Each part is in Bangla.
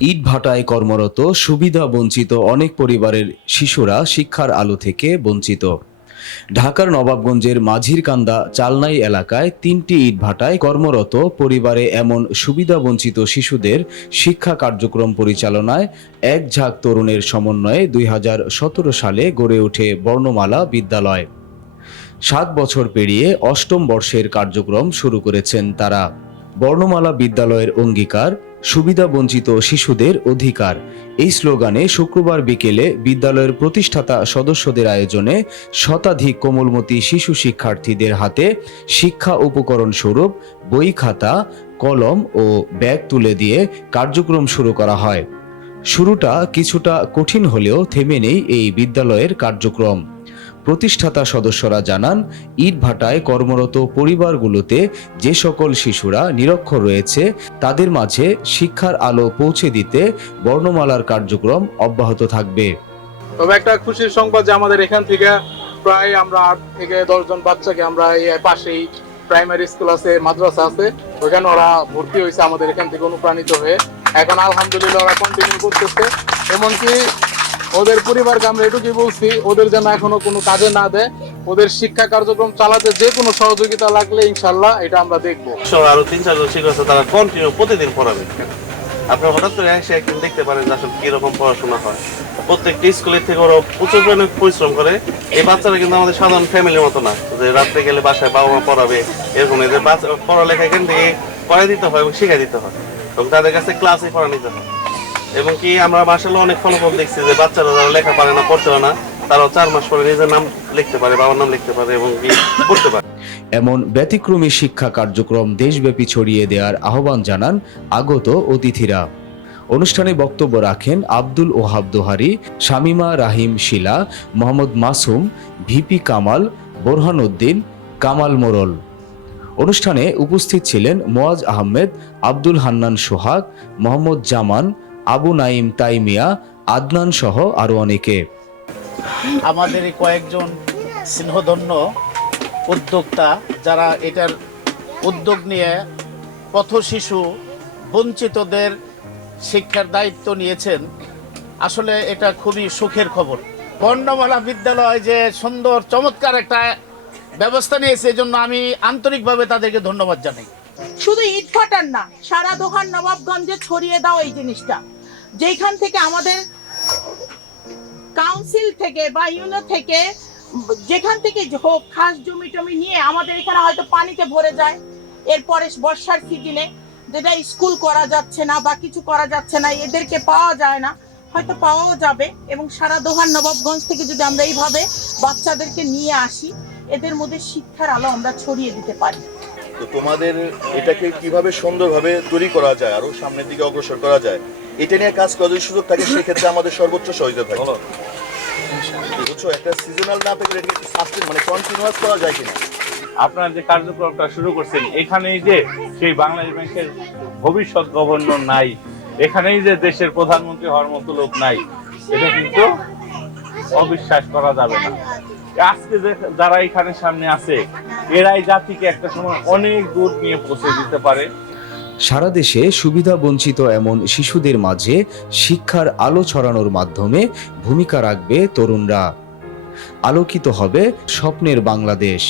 ইটভাটায় কর্মরত সুবিধা বঞ্চিত অনেক পরিবারের শিশুরা শিক্ষার আলো থেকে বঞ্চিত। ঢাকার নবাবগঞ্জের মাঝিরকান্দা চালনাই এলাকায় ৩টি ইটভাটায় কর্মরত পরিবারে এমন সুবিধাবঞ্চিত শিশুদের শিক্ষা কার্যক্রম পরিচালনায় এক ঝাঁক তরুণের সমন্বয়ে ২০১৭ সালে গড়ে ওঠে বর্ণমালা বিদ্যালয়। ৭ বছর পেরিয়ে ৮ম বর্ষের কার্যক্রম শুরু করেছেন তারা। বর্ণমালা বিদ্যালয়ের অঙ্গীকার, সুবিধাবঞ্চিত শিশুদের অধিকার, এই স্লোগানে শুক্রবার বিকেলে বিদ্যালয়ের প্রতিষ্ঠাতা সদস্যদের আয়োজনে শতাধিক কোমলমতি শিশু শিক্ষার্থীদের হাতে শিক্ষা উপকরণ স্বরূপ বই, খাতা, কলম ও ব্যাগ তুলে দিয়ে কার্যক্রম শুরু করা হয়। শুরুটা কিছুটা কঠিন হলেও থেমে নেই এই বিদ্যালয়ের কার্যক্রম। প্রতিষ্ঠাতা সদস্যরা জানান, ইটভাটায় কর্মরত পরিবারগুলোতে যে সকল শিশুরা নিরক্ষর রয়েছে তাদের মাঝে শিক্ষার আলো পৌঁছে দিতে বর্ণমালার কার্যক্রম অব্যাহত থাকবে। তবে একটা খুশির সংবাদ যে আমাদের এখান থেকে প্রায় আমরা 8 থেকে 10 জন বাচ্চাকে আমরা এই পাশেই প্রাইমারি স্কুল আছে, মাদ্রাসা আছে, ওখানে ওরা ভর্তি হয়েছে আমাদের এখান থেকে অনুপ্রাণিত হয়ে। এখন আলহামদুলিল্লাহ ওরা কন্টিনিউ করতেছে। এমনকি ওদের পরিবারকে আমরা এটুকুই বলছি, ওদের যেন এখনো কোনো কাজে না দেয়, ওদের শিক্ষা কার্যক্রম চালাতে যে কোনো সহযোগিতা লাগলে ইনশাল্লাহ এটা আমরা দেখবো। আরো 3-4 জন শিক্ষক আছে, তারা কন্টিনিউ প্রতিদিন পড়াবে। আপনারা হঠাৎ করে এসে একদিন দেখতে পারেন যে আসলে কিরকম পড়াশোনা হয়। প্রত্যেকটি স্কুলের থেকে ওরা প্রচুর পরিমাণে পরিশ্রম করে। এই বাচ্চারা কিন্তু আমাদের সাধারণ ফ্যামিলির মতো না যে রাত্রে গেলে বাসায় বাবা মা পড়াবে, এরকম এদের পড়ালেখা এখান থেকে করাই দিতে হয় এবং শিখাই দিতে হয় এবং তাদের কাছে ক্লাসে পড়া নিতে হয়। এবং কি আমরা মাসাল্লাহ অনেক ফলাফল দেখছি যে বাচ্চারা যারা লেখা পারে না, পড়তে পারে না, তারাও 4 মাস পরে নিজের নাম লিখতে পারে, বাবার নাম লিখতে পারে এবং কি পড়তে পারে। এমন ব্যতিক্রমী শিক্ষা কার্যক্রম দেশব্যাপী ছড়িয়ে দেওয়ার আহ্বান জানান আগত অতিথিরা। অনুষ্ঠানে বক্তব্য রাখেন আব্দুল ওহাব দোহারি, শামিমা রাহিম শিলা, মোহাম্মদ মাসুম, ভিপি কামাল, বোরহান উদ্দিন, কামাল মোরল। অনুষ্ঠানে উপস্থিত ছিলেন মোয়াজ আহমেদ, আব্দুল হান্নান সোহাগ, মোহাম্মদ জামান, আবু নাইম তাইমিয়া, আদনান সহ আরো অনেকে। আমাদের কয়েকজন স্নেহধন্য উদ্যোক্তা যারা এটার উদ্যোগ নিয়ে পথ শিশু বঞ্চিতদের শিক্ষার দায়িত্ব নিয়েছেন, আসলে এটা খুবই সুখের খবর। বর্ণমালা বিদ্যালয় যে সুন্দর চমৎকার একটা ব্যবস্থা নিয়েছে, এজন্য আমি আন্তরিকভাবে তাদেরকে ধন্যবাদ জানাই। শুধু ইটভাটার না, সারা দোহার নবাবগঞ্জে ছড়িয়ে দাও এই জিনিসটা। যেখান থেকে আমাদের কাউন্সিল থেকে বা ইউনো থেকে যেখান থেকে হোক খাস জমি টমি নিয়ে আমাদের এখানে হয়তো পানিতে ভরে যায়, এরপরে বর্ষার সিজনে যেটা স্কুল করা যাচ্ছে না বা কিছু করা যাচ্ছে না, এদেরকে পাওয়া যায় না, হয়তো পাওয়াও যাবে। এবং সারা দোহার নবাবগঞ্জ থেকে যদি আমরা এইভাবে বাচ্চাদেরকে নিয়ে আসি, এদের মধ্যে শিক্ষার আলো আমরা ছড়িয়ে দিতে পারি। তো তোমাদের এটাকে কিভাবে সুন্দরভাবে তৈরি করা যায়, আরো সামনের দিকে অগ্রসর করা যায়, এটা নিয়ে কাজ করার যদি সুযোগ থাকে সেক্ষেত্রে আমাদের সর্বোচ্চ সহযোগিতা থাকে। বুঝছো, একটা সিজনাল না থেকে এটাকে সাস্টেন মানে কন্টিনিউয়াস করা যায় কিনা। আপনারা যে কার্যক্রমটা শুরু করছেন, এখানেই যে সেই বাংলাদেশ ব্যাংকের ভবিষ্যৎ গভর্নর নাই, এখানেই যে দেশের প্রধানমন্ত্রী হওয়ার মতো লোক নাই, এটা কিন্তু অবিশ্বাস করা যাবে না। আজকে যারা এখানে সামনে আছে, এরাই জাতিকে একটা সময় অনেক দূর নিয়ে পৌঁছে দিতে পারে। সারা দেশে সুবিধা বঞ্চিত এমন শিশুদের মাঝে শিক্ষার আলো ছড়ানোর মাধ্যমে ভূমিকা রাখবে তরুণরা। আলোকিত হবে স্বপ্নের বাংলাদেশ,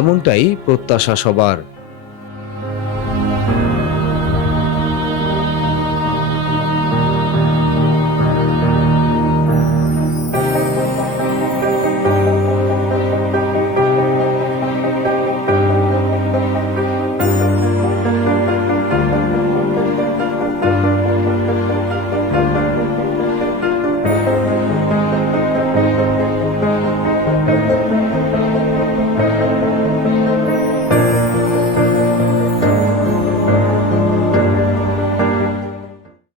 এমনটাই প্রত্যাশা সবার।